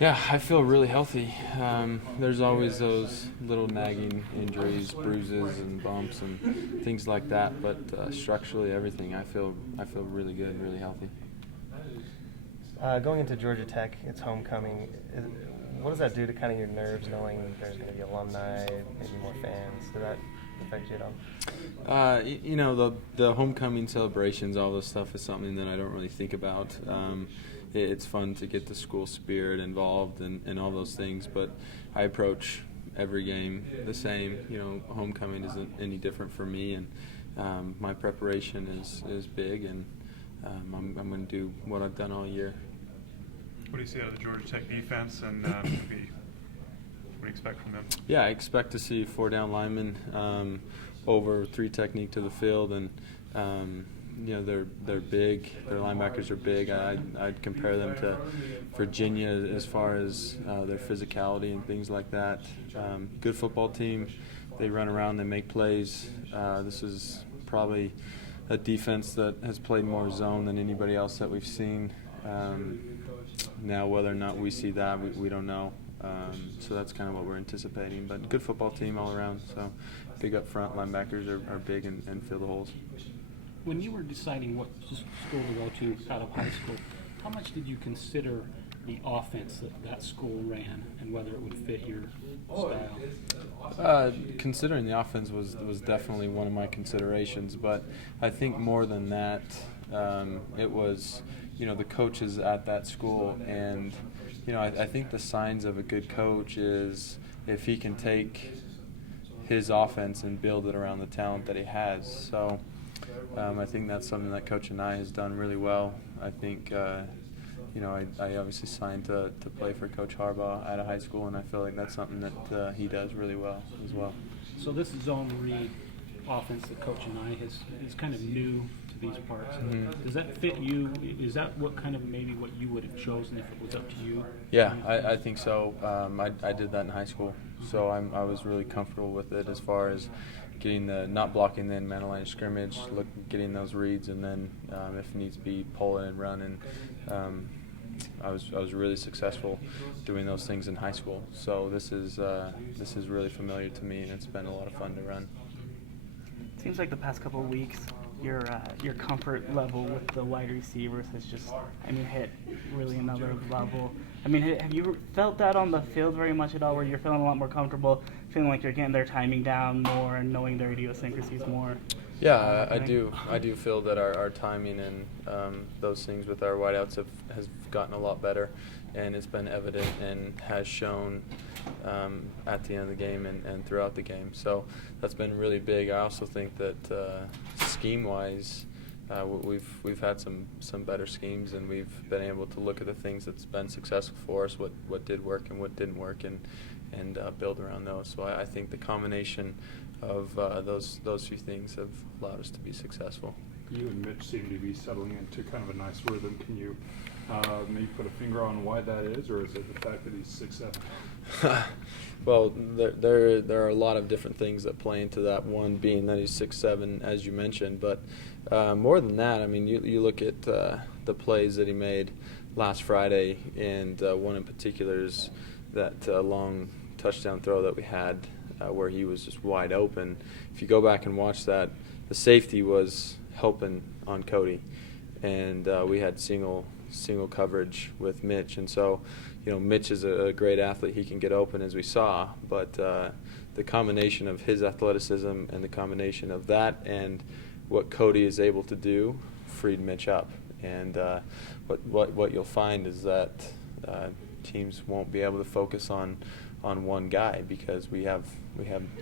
Yeah, I feel really healthy. There's always those little nagging injuries, bruises, and bumps, and things like that. But structurally, everything, I feel really good, really healthy. Going into Georgia Tech, it's homecoming. What does that do to kind of your nerves, knowing there's going to be alumni, maybe more fans? Does that affect you at all? The homecoming celebrations, all this stuff is something that I don't really think about. It's fun to get the school spirit involved and all those things, but I approach every game the same. Homecoming isn't any different for me, and my preparation is big, and I'm going to do what I've done all year. What do you see out of the Georgia Tech defense, and what do you expect from them? Yeah, I expect to see 4 down linemen over 3 technique to the field, and they're big. Their linebackers are big. I'd compare them to Virginia as far as their physicality and things like that. Good football team. They run around. They make plays. This is probably a defense that has played more zone than anybody else that we've seen. Now, whether or not we see that, we don't know. So that's kind of what we're anticipating. But good football team all around. So big up front. Linebackers are big and fill the holes. When you were deciding what school to go to out of high school, how much did you consider the offense that school ran and whether it would fit your style? Considering the offense was definitely one of my considerations, but I think more than that, it was the coaches at that school, and I think the signs of a good coach is if he can take his offense and build it around the talent that he has. So I think that's something that Coach Anai has done really well. I think I obviously signed to play for Coach Harbaugh out of high school, and I feel like that's something that he does really well as well. So this zone read offense that Coach Anai is kind of new to these parts. Mm-hmm. Does that fit you? Is that what you would have chosen if it was up to you? Yeah, I think so. I did that in high school, so I was really comfortable with it as far as getting not blocking the man line of scrimmage, getting those reads, and then if needs be, pulling and running. I was really successful doing those things in high school. So this is really familiar to me, and it's been a lot of fun to run. It seems like the past couple of weeks, your comfort level with the wide receivers has just, hit really another level. Have you felt that on the field very much at all, where you're feeling a lot more comfortable, feeling like you're getting their timing down more and knowing their idiosyncrasies more? Yeah, I do. I do feel that our timing and those things with our wideouts has gotten a lot better, and it's been evident and has shown at the end of the game and throughout the game. So that's been really big. I also think that scheme-wise, we've had some better schemes, and we've been able to look at the things that's been successful for us, what did work and what didn't work, and build around those. So I think the combination of those few things have allowed us to be successful. You and Mitch seem to be settling into kind of a nice rhythm. Can you maybe put a finger on why that is, or is it the fact that he's 6'7"? Well, there are a lot of different things that play into that. One being that he's 6'7", as you mentioned, but more than that, you look at the plays that he made last Friday, and one in particular is that long touchdown throw that we had where he was just wide open. If you go back and watch that, the safety was helping on Cody, and we had single coverage with Mitch, and so Mitch is a great athlete. He can get open, as we saw, but the combination of his athleticism and the combination of that and what Cody is able to do freed Mitch up. And what you'll find is that teams won't be able to focus on one guy because we have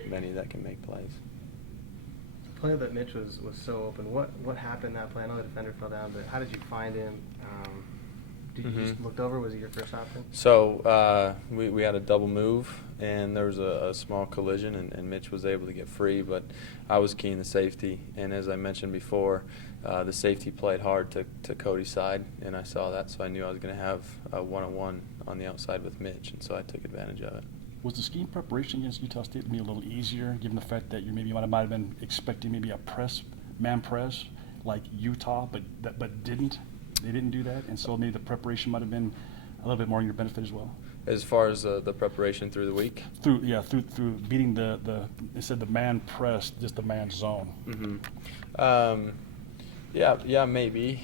many that can make plays. The play that Mitch was so open, what happened in that play? I know the defender fell down, but how did you find him? Did you just looked over? Was it your first option? So we had a double move, and there was a small collision, and Mitch was able to get free, but I was keying the safety. And as I mentioned before, the safety played hard to Cody's side, and I saw that, so I knew I was going to have a one-on-one on the outside with Mitch, and so I took advantage of it. Was the scheme preparation against Utah State to be a little easier, given the fact that you might have been expecting maybe a man press, like Utah, but didn't. They didn't do that, and so maybe the preparation might have been a little bit more in your benefit as well. As far as the preparation through the week? Through beating they said the man press, just the man zone. Mm-hmm. Yeah, maybe.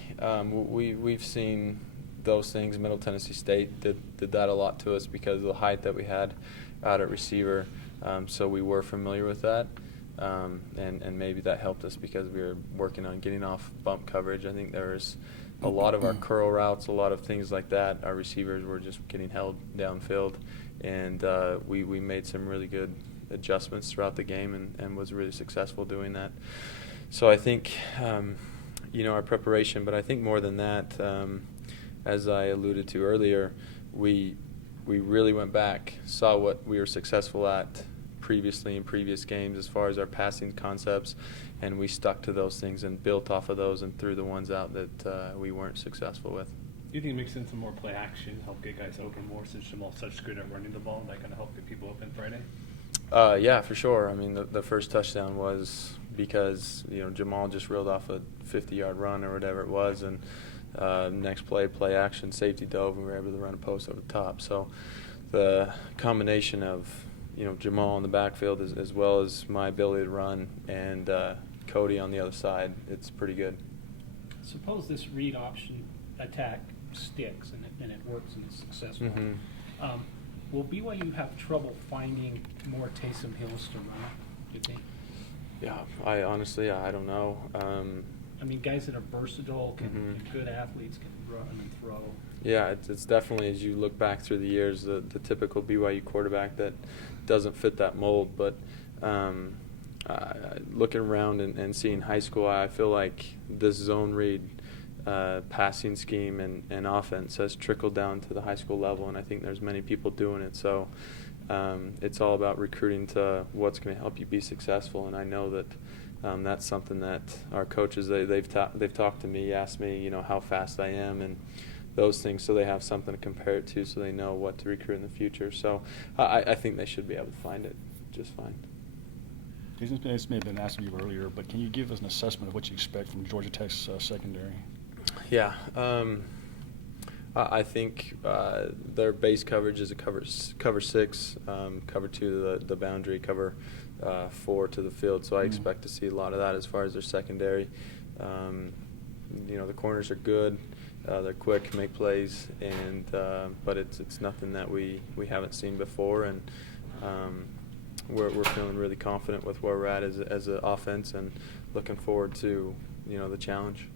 We've seen those things. Middle Tennessee State did that a lot to us because of the height that we had out at receiver. So we were familiar with that, and maybe that helped us because we were working on getting off bump coverage. I think there was a lot of our curl routes, a lot of things like that. Our receivers were just getting held downfield, and we made some really good adjustments throughout the game and was really successful doing that. So I think, our preparation, but I think more than that, as I alluded to earlier, we really went back, saw what we were successful at previously in previous games as far as our passing concepts, and we stuck to those things and built off of those and threw the ones out that we weren't successful with. Do you think it makes sense some more play action, help get guys open more since Jamal's such good at running the ball? That kind of help get people open Friday? Yeah, for sure. I mean, the first touchdown was because Jamal just reeled off a 50-yard run or whatever it was, and next play action, safety dove, and we were able to run a post over the top. So the combination of Jamal in the backfield as well as my ability to run and Cody on the other side, it's pretty good. Suppose this read option attack sticks and it works and it's successful. Mm-hmm. Will BYU have trouble finding more Taysom Hills to run, do you think? Yeah, I honestly don't know. I mean, guys that are versatile, Mm-hmm. good athletes, can run and throw. Yeah, it's definitely, as you look back through the years, the typical BYU quarterback that doesn't fit that mold. But looking around and seeing high school, I feel like this zone read passing scheme and offense has trickled down to the high school level, and I think there's many people doing it. So it's all about recruiting to what's going to help you be successful, and I know that that's something that our coaches, they've talked to me, asked me, how fast I am and those things, so they have something to compare it to, so they know what to recruit in the future. So I think they should be able to find it just fine. This may have been asked of you earlier, but can you give us an assessment of what you expect from Georgia Tech's secondary? Yeah, I think their base coverage is a cover 6, cover 2 to the boundary, cover 4 to the field. So I expect to see a lot of that as far as their secondary. The corners are good. They're quick, make plays, and but it's nothing that we haven't seen before, and we're feeling really confident with where we're at as an offense, and looking forward to the challenge.